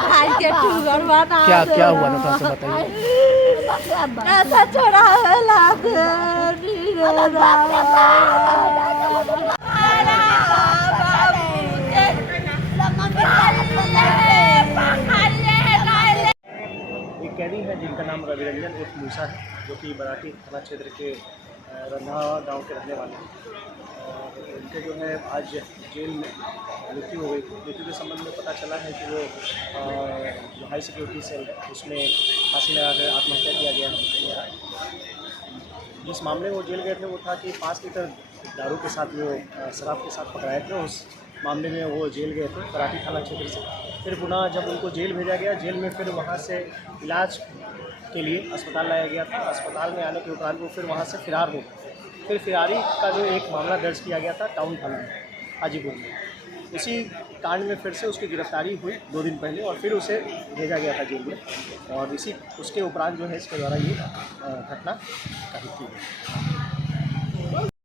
भाई के शुगर बना क्या क्या हुआ था थोड़ा सा बताइए। ऐसा छोड़ा एक कैदी है जिनका नाम रवि रंजन उर्फ मूसा है, जो कि बराठी थाना क्षेत्र के रंधा गांव के रहने वाले हैं। उनके जो है आज जेल में मृत्यु हो गई। मृत्यु के संबंध में पता चला है कि वो जो हाई सिक्योरिटी सेल है उसमें फांसी लगाकर आत्महत्या किया गया है। जिस मामले में वो जेल गए थे वो था कि 5 लीटर दारू के साथ वो शराब के साथ पकड़ाए थे। उस मामले में वो जेल गए थे बराठी थाना क्षेत्र से। फिर पुनः जब उनको जेल भेजा गया, जेल में फिर वहाँ से इलाज के लिए अस्पताल लाया गया था। अस्पताल में आने के उपरांत वो फिर वहाँ से फरार हो गए। फिर फरारी का जो एक मामला दर्ज किया गया था टाउन थाना में हाजीपुर में, उसी कांड में फिर से उसकी गिरफ्तारी हुई 2 दिन पहले और फिर उसे भेजा गया था जेल में। और उसके उपरांत जो है इसके द्वारा ये घटना घटित की गई।